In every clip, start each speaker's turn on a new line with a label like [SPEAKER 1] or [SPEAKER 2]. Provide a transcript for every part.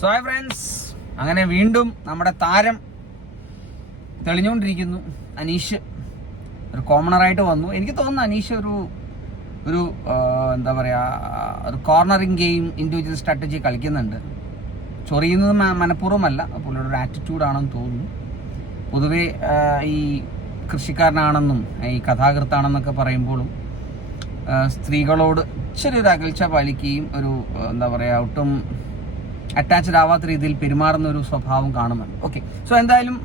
[SPEAKER 1] So friends അങ്ങനെ വീണ്ടും നമ്മുടെ താരം തെളിഞ്ഞുകൊണ്ടിരിക്കുന്നു. അനീഷ് ഒരു കോമണറായിട്ട് വന്നു. എനിക്ക് തോന്നുന്നു അനീഷ് ഒരു ഒരു എന്താ പറയുക ഒരു കോർണറിങ് ഗെയിം ഇൻഡിവിജ്വൽ സ്ട്രാറ്റജി കളിക്കുന്നുണ്ട്. ചൊറിയുന്നത് മനഃപൂർവമല്ല. പുള്ളിയുടെ ഒരു ആറ്റിറ്റ്യൂഡാണെന്ന് തോന്നുന്നു. പൊതുവേ ഈ കൃഷിക്കാരനാണെന്നും ഈ കഥാകൃത്താണെന്നൊക്കെ പറയുമ്പോഴും സ്ത്രീകളോട് ഇച്ചിരി ഒരു അകൽച്ച പാലിക്കുകയും ഒരു എന്താ പറയുക ഒട്ടും അറ്റാച്ച്ഡ് ആവാത്ത രീതിയിൽ പെരുമാറുന്ന ഒരു സ്വഭാവം കാണുന്നുണ്ട്. ഓക്കെ സോ എന്തായാലും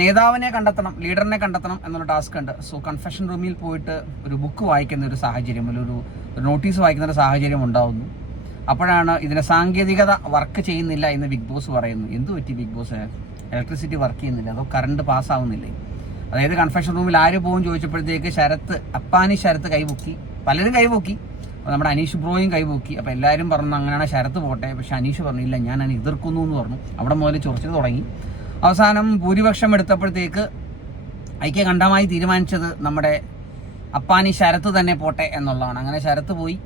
[SPEAKER 1] നേതാവിനെ കണ്ടെത്തണം ലീഡറിനെ കണ്ടെത്തണം എന്നുള്ള ടാസ്ക് ഉണ്ട്. സോ കൺഫെഷൻ റൂമിൽ പോയിട്ട് ഒരു ബുക്ക് വായിക്കുന്ന ഒരു സാഹചര്യം അല്ലെങ്കിൽ ഒരു നോട്ടീസ് വായിക്കുന്ന ഒരു സാഹചര്യം ഉണ്ടാവുന്നു. അപ്പോഴാണ് ഇതിനെ സാങ്കേതികത വർക്ക് ചെയ്യുന്നില്ല എന്ന് ബിഗ് ബോസ് പറയുന്നു. എന്തു പറ്റി ബിഗ് ബോസ് ഇലക്ട്രിസിറ്റി വർക്ക് ചെയ്യുന്നില്ല. അതോ കറണ്ട് പാസ് ആവുന്നില്ലേ? അതായത് കൺഫെഷൻ റൂമിൽ ആര് പോകും ചോദിച്ചപ്പോഴത്തേക്ക് ശരത്ത് അപ്പാനി ശരത്ത് കൈപൊക്കി പലരും കൈപൊക്കി അപ്പോൾ നമ്മുടെ അനീഷ് ബ്രോയും കൈപോക്കി. അപ്പോൾ എല്ലാവരും പറഞ്ഞു അങ്ങനെയാണ് ശരത്ത് പോട്ടെ. പക്ഷെ അനീഷ് പറഞ്ഞില്ല ഞാൻ അതിനെ എതിർക്കുന്നു എന്ന് പറഞ്ഞു. അവിടെ മുതൽ ചൊറിച്ചിൽ തുടങ്ങി. അവസാനം ഭൂരിപക്ഷം എടുത്തപ്പോഴത്തേക്ക് ഐക്യ കണ്ടമായി തീരുമാനിച്ചത് നമ്മുടെ അപ്പാനി ശരത്ത് തന്നെ പോട്ടെ എന്നുള്ളതാണ്. അങ്ങനെ ശരത്ത് പോയി.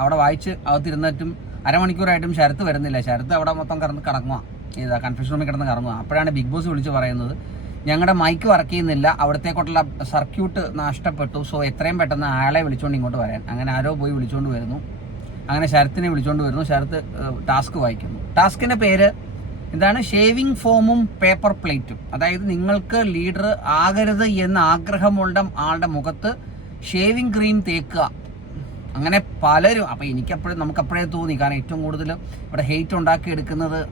[SPEAKER 1] അവിടെ വായിച്ച് അകത്തിരുന്നിട്ടും അരമണിക്കൂറായിട്ടും ശരത്ത് വരുന്നില്ല. ശരത്ത് അവിടെ മൊത്തം കറന്ന് കറങ്ങുക ഇതാ കൺഫ്യൂഷൻ റൂമിൽ കിടന്ന് കറങ്ങുക അപ്പോഴാണ് ബിഗ് ബോസ് വിളിച്ച് പറയുന്നത് ഞങ്ങളുടെ മൈക്ക് വർക്ക് ചെയ്യുന്നില്ല. അവിടത്തേക്കോട്ടുള്ള സർക്യൂട്ട് നഷ്ടപ്പെട്ടു. സോ എത്രയും പെട്ടെന്ന് ആളെ വിളിച്ചുകൊണ്ട് ഇങ്ങോട്ട് വരാൻ. അങ്ങനെ ആരോ പോയി വിളിച്ചുകൊണ്ട് വരുന്നു. അങ്ങനെ ശരത്തിനെ വിളിച്ചുകൊണ്ട് വരുന്നു. ശരത്ത് ടാസ്ക് വായിക്കുന്നു. ടാസ്കിന്റെ പേര് എന്താണ്? ഷേവിംഗ് ഫോമും പേപ്പർ പ്ലേറ്റും അതായത് നിങ്ങൾക്ക് ലീഡർ ആകരുത് എന്ന് ആഗ്രഹമുള്ള ആളുടെ മുഖത്ത് ഷേവിംഗ് ക്രീം തേക്കുക. അങ്ങനെ പലരും അപ്പൊ എനിക്കപ്പോഴും നമുക്കപ്പോഴേ തോന്നി. കാരണം ഏറ്റവും കൂടുതൽ ഇവിടെ ഹെയ്റ്റ് ഉണ്ടാക്കിയെടുക്കുന്നത്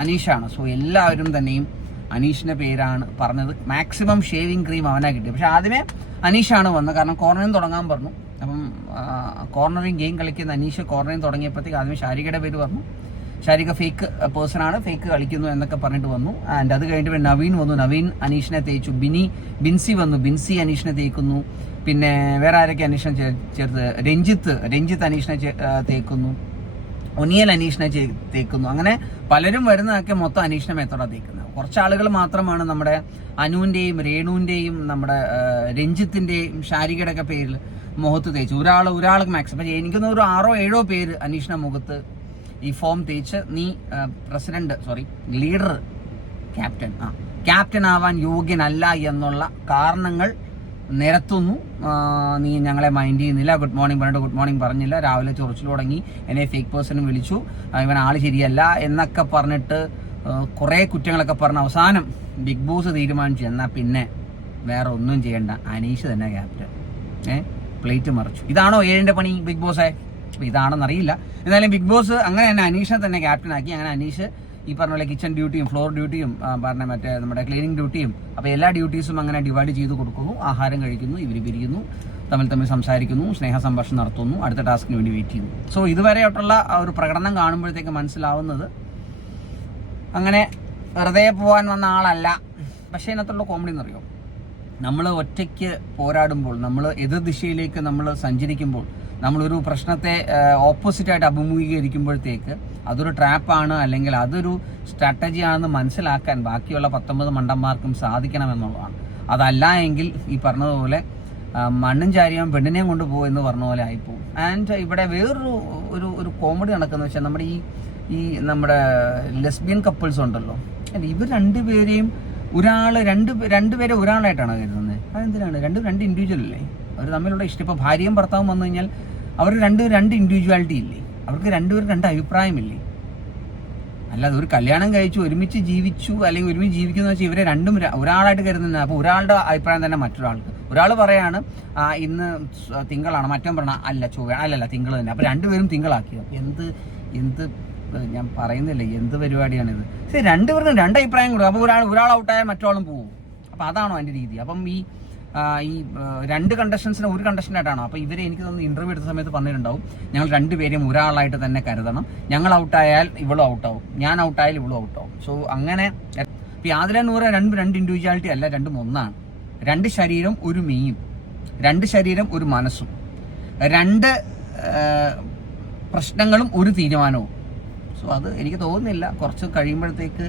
[SPEAKER 1] അനീഷാണ്. സോ എല്ലാവരും തന്നെയും അനീഷിന്റെ പേരാണ് പറഞ്ഞത്. മാക്സിമം ഷേവിങ് ക്രീം അവനാ കിട്ടി പക്ഷെ ആദ്യമേ അനീഷാണ് വന്നത്. കാരണം കോർണറിൽ തുടങ്ങാൻ പറഞ്ഞു. അപ്പം കോർണറിങ് ഗെയിം കളിക്കുന്ന അനീഷ് കോർണറിങ് തുടങ്ങിയപ്പോഴത്തേക്ക് ആദ്യമേ ഷാരികയുടെ പേര് പറഞ്ഞു. ശാരിക ഫേക്ക് പേഴ്സൺ ആണ്. ഫേക്ക് കളിക്കുന്നു എന്നൊക്കെ പറഞ്ഞിട്ട് വന്നു. ആൻഡ് അത് കഴിഞ്ഞിട്ട് നവീൻ വന്നു. നവീൻ അനീഷിനെ തേച്ചു. ബിനി ബിൻസി വന്നു. ബിൻസി അനീഷിനെ തേക്കുന്നു. പിന്നെ വേറെ ആരൊക്കെ അനീഷിനെ ചേർത്ത്? രഞ്ജിത്ത്. രഞ്ജിത്ത് അനീഷിനെ തേക്കുന്നു. ഒനിയൽ അനീഷിനെ തേക്കുന്നു. അങ്ങനെ പലരും വരുന്നതൊക്കെ മൊത്തം അനീഷിനെ മേത്തോടാണ് തേക്കുന്നത്. കുറച്ച് ആളുകൾ മാത്രമാണ് നമ്മുടെ അനുവിന്റെയും രേണുവിന്റെയും നമ്മുടെ രഞ്ജിത്തിന്റെയും ശാരികയുടെ ഒക്കെ പേരിൽ മുഖത്ത് തേച്ചു. ഒരാൾ ഒരാൾക്ക് മാക്സിമം എനിക്കൊന്ന് ഒരു ആറോ ഏഴോ പേര് അനീഷിനെ മുഖത്ത് ഈ ഫോം തേച്ച് നീ പ്രസിഡന്റ് സോറി ലീഡർ ക്യാപ്റ്റൻ ആ ക്യാപ്റ്റൻ ആവാൻ യോഗ്യനല്ല എന്നുള്ള കാരണങ്ങൾ നിരത്തുന്നു. നീ ഞങ്ങളെ മൈൻഡ് ചെയ്യുന്നില്ല. ഗുഡ് മോർണിംഗ് പറഞ്ഞിട്ട് ഗുഡ് മോർണിംഗ് പറഞ്ഞില്ല. രാവിലെ ചൊറിച്ചിൽ തുടങ്ങി. എന്നെ ഫേക്ക് പേഴ്സണും വിളിച്ചു. ഇവൻ ആൾ ശരിയല്ല എന്നൊക്കെ പറഞ്ഞിട്ട് കുറേ കുറ്റങ്ങളൊക്കെ പറഞ്ഞ അവസാനം ബിഗ് ബോസ് തീരുമാനിച്ചു. എന്നാൽ പിന്നെ വേറെ ഒന്നും ചെയ്യണ്ട. അനീഷ് തന്നെ ക്യാപ്റ്റൻ ഏ പ്ലേറ്റ് മറിച്ചു. ഇതാണോ ഏഴിന്റെ പണി ബിഗ് ബോസേ ഇതാണെന്നറിയില്ല. എന്തായാലും ബിഗ് ബോസ് അങ്ങനെ തന്നെ അനീഷിനെ തന്നെ ക്യാപ്റ്റൻ ആക്കി. അങ്ങനെ അനീഷ് ഈ പറഞ്ഞ പോലെ കിച്ചൺ ഡ്യൂട്ടിയും ഫ്ലോർ ഡ്യൂട്ടിയും പറഞ്ഞ മറ്റേ നമ്മുടെ ക്ലീനിങ് ഡ്യൂട്ടിയും അപ്പോൾ എല്ലാ ഡ്യൂട്ടീസും അങ്ങനെ ഡിവൈഡ് ചെയ്ത് കൊടുക്കുന്നു. ആഹാരം കഴിക്കുന്നു ഇവർ പിരിക്കുന്നു തമ്മിൽ തമ്മിൽ സംസാരിക്കുന്നു സ്നേഹ സംഭാഷണം നടത്തുന്നു അടുത്ത ടാസ്കിന് വേണ്ടി വെയിറ്റ് ചെയ്യുന്നു. സോ ഇതുവരെയായിട്ടുള്ള ആ ഒരു പ്രകടനം കാണുമ്പോഴത്തേക്ക് മനസ്സിലാവുന്നത് അങ്ങനെ വെറുതെ പോകാൻ വന്ന ആളല്ല. പക്ഷേ ഇതിനകത്തുള്ള കോമഡി എന്നറിയോ? നമ്മൾ ഒറ്റയ്ക്ക് പോരാടുമ്പോൾ നമ്മൾ എതിർ ദിശയിലേക്ക് നമ്മൾ സഞ്ചരിക്കുമ്പോൾ നമ്മളൊരു പ്രശ്നത്തെ ഓപ്പോസിറ്റായിട്ട് അഭിമുഖീകരിക്കുമ്പോഴത്തേക്ക് അതൊരു ട്രാപ്പാണ് അല്ലെങ്കിൽ അതൊരു സ്ട്രാറ്റജി ആണെന്ന് മനസ്സിലാക്കാൻ ബാക്കിയുള്ള പത്തൊമ്പത് മണ്ടന്മാർക്കും സാധിക്കണമെന്നുള്ളതാണ്. അതല്ല എങ്കിൽ ഈ പറഞ്ഞതുപോലെ മണ്ണും ചാരിയും പെണ്ണിനെയും കൊണ്ടുപോകും എന്ന് പറഞ്ഞ പോലെ ആയിപ്പോവും. ആൻഡ് ഇവിടെ വേറൊരു ഒരു ഒരു കോമഡി നടക്കുന്ന വെച്ചാൽ നമ്മുടെ ഈ ഈ നമ്മുടെ ലെസ്ബിയൻ കപ്പിൾസ് ഉണ്ടല്ലോ. അല്ല, ഇവർ രണ്ടുപേരെയും ഒരാൾ രണ്ട് രണ്ടുപേരെ ഒരാളായിട്ടാണ് കരുതുന്നത്. അതെന്തിനാണ്? രണ്ടും രണ്ട് ഇൻഡിവിജ്വൽ അല്ലേ? അവർ തമ്മിലുള്ള ഇഷ്ടം. ഇപ്പോൾ ഭാര്യയും ഭർത്താവും വന്നു കഴിഞ്ഞാൽ അവർ രണ്ട് രണ്ട് ഇൻഡിവിജ്വാലിറ്റി ഇല്ലേ? അവർക്ക് രണ്ടുപേരും രണ്ട് അഭിപ്രായമില്ലേ? അല്ലാതെ ഒരു കല്യാണം കഴിച്ചു ഒരുമിച്ച് ജീവിച്ചു അല്ലെങ്കിൽ ഒരുമിച്ച് ജീവിക്കുന്ന വെച്ചാൽ ഇവരെ രണ്ടും ഒരാളായിട്ട് കരുതുന്ന അപ്പോൾ ഒരാളുടെ അഭിപ്രായം തന്നെ മറ്റൊരാൾക്ക്. ഒരാൾ പറയാണ് ഇന്ന് തിങ്കളാണ്. മറ്റവൻ പറഞ്ഞ അല്ല ചൊവ്വ അല്ലല്ല തിങ്കൾ തന്നെ. അപ്പോൾ രണ്ടുപേരും തിങ്കളാക്കി. എന്ത് എന്ത് ഞാൻ പറയുന്നില്ല എന്ത് പരിപാടിയാണിത് ശരി രണ്ടുപേർക്കും രണ്ട് അഭിപ്രായം കൊടുക്കും അപ്പോൾ ഒരാൾ ഒരാൾ ഔട്ടായാൽ മറ്റൊളും പോകും അപ്പോൾ അതാണോ അതിന്റെ രീതി? അപ്പം ഈ ഈ രണ്ട് കണ്ടസ്റ്റൻസിന് ഒരു ആയിട്ടാണോ? അപ്പോൾ ഇവരെ എനിക്ക് തോന്നുന്നു ഇന്റർവ്യൂ എടുത്ത സമയത്ത് പറഞ്ഞിട്ടുണ്ടാവും ഞങ്ങൾ രണ്ടുപേരെയും ഒരാളായിട്ട് തന്നെ കരുതണം. ഞങ്ങൾ ഔട്ടായാൽ ഇവളും ഔട്ടാവും ഞാൻ ഔട്ടായാൽ ഇവളും ഔട്ടാവും സോ അങ്ങനെ ഇപ്പം എന്ന് നൂറ് രണ്ട് രണ്ട് ഇൻഡിവിജ്വാലിറ്റി അല്ല രണ്ടും ഒന്നാണ്. രണ്ട് ശരീരം ഒരു മീയും രണ്ട് ശരീരം ഒരു മനസ്സും. രണ്ട് പ്രശ്നങ്ങളും ഒരു തീരുമാനവും. സോ അത് എനിക്ക് തോന്നുന്നില്ല. കുറച്ച് കഴിയുമ്പോഴത്തേക്ക്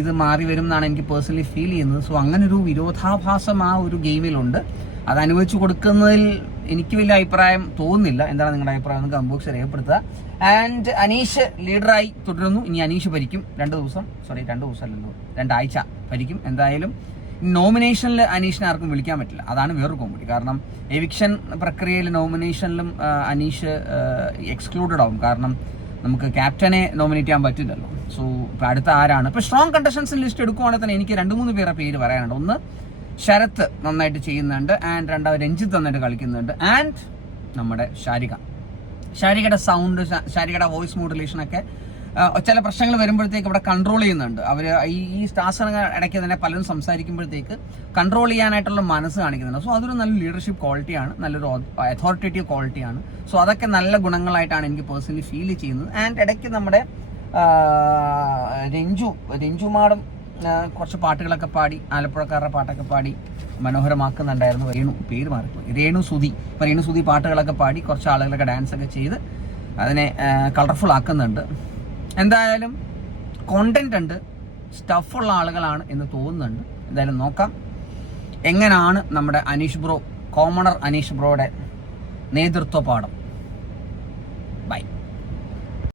[SPEAKER 1] ഇത് മാറി വരും എന്നാണ് എനിക്ക് പേഴ്സണലി ഫീൽ ചെയ്യുന്നത്. സോ അങ്ങനെ ഒരു വിരോധാഭാസം ആ ഒരു ഗെയിമിലുണ്ട് അത് അനുവദിച്ചു കൊടുക്കുന്നതിൽ എനിക്ക് വലിയ അഭിപ്രായം തോന്നുന്നില്ല. എന്താണ് നിങ്ങളുടെ അഭിപ്രായം? എന്ന് കമന്റ് ബോക്സ് രേഖപ്പെടുത്തുക. ആൻഡ് അനീഷ് ലീഡറായി തുടരുന്നു. ഇനി അനീഷ് ഭരിക്കും. രണ്ട് ദിവസം സോറി രണ്ട് ദിവസം അല്ലല്ലോ രണ്ടാഴ്ച ഭരിക്കും. എന്തായാലും നോമിനേഷനിൽ അനീഷിനെ ആർക്കും വിളിക്കാൻ പറ്റില്ല. അതാണ് വേറൊരു കോമഡി കാരണം എവിക്ഷൻ പ്രക്രിയയിൽ നോമിനേഷനിലും അനീഷ് എക്സ്ക്ലൂഡഡ് ആവും. കാരണം നമുക്ക് ക്യാപ്റ്റനെ നോമിനേറ്റ് ചെയ്യാൻ പറ്റില്ലല്ലോ. സോ ഇപ്പൊ അടുത്ത ആരാണ്? ഇപ്പൊ സ്ട്രോങ് കണ്ടസ്റ്റൻസ് ലിസ്റ്റ് എടുക്കുവാണെങ്കിൽ തന്നെ എനിക്ക് രണ്ട് മൂന്ന് പേരുടെ പേര് പറയാനുണ്ട്. ഒന്ന് ശരത്ത് നന്നായിട്ട് ചെയ്യുന്നുണ്ട്. ആൻഡ് രണ്ടാമത് രഞ്ജിത്ത് നന്നായിട്ട് കളിക്കുന്നുണ്ട്. ആൻഡ് നമ്മുടെ ശാരിക. ശാരികയുടെ സൗണ്ട് ശാരികയുടെ വോയിസ് മോഡുലേഷൻ ഒക്കെ ചില പ്രശ്നങ്ങൾ വരുമ്പോഴത്തേക്ക് ഇവിടെ കൺട്രോൾ ചെയ്യുന്നുണ്ട്. അവർ ഈ സ്റ്റാർസ് ഇടയ്ക്ക് തന്നെ പലരും സംസാരിക്കുമ്പോഴത്തേക്ക് കൺട്രോൾ ചെയ്യാനായിട്ടുള്ള മനസ്സ് കാണിക്കുന്നുണ്ട്. സോ അതൊരു നല്ല ലീഡർഷിപ്പ് ക്വാളിറ്റിയാണ് നല്ലൊരു അതോറിറ്റേറ്റീവ് ക്വാളിറ്റിയാണ് സോ അതൊക്കെ നല്ല ഗുണങ്ങളായിട്ടാണ് എനിക്ക് പേഴ്സണലി ഫീൽ ചെയ്യുന്നത്. ആൻഡ് ഇടയ്ക്ക് നമ്മുടെ രഞ്ജു രഞ്ജു മാഡം കുറച്ച് പാട്ടുകളൊക്കെ പാടി ആലപ്പുഴക്കാരുടെ പാട്ടൊക്കെ പാടി മനോഹരമാക്കുന്നുണ്ടായിരുന്നു. രേണു പേര് മാറിപ്പോയി. രേണു സുധി. ഇപ്പം രേണു സുധി പാട്ടുകളൊക്കെ പാടി കുറച്ച് ആളുകളൊക്കെ ഡാൻസൊക്കെ ചെയ്ത് അതിനെ കളർഫുൾ ആക്കുന്നുണ്ട്. എന്തായാലും കോണ്ടന്റ് ഉണ്ട് സ്റ്റഫുള്ള ആളുകളാണ് എന്ന് തോന്നുന്നുണ്ട്. എന്തായാലും നോക്കാം. എങ്ങനെയാണ് നമ്മുടെ അനീഷ് ബ്രോ കോമണർ അനീഷ് ബ്രോയുടെ നേതൃത്വ പാഠം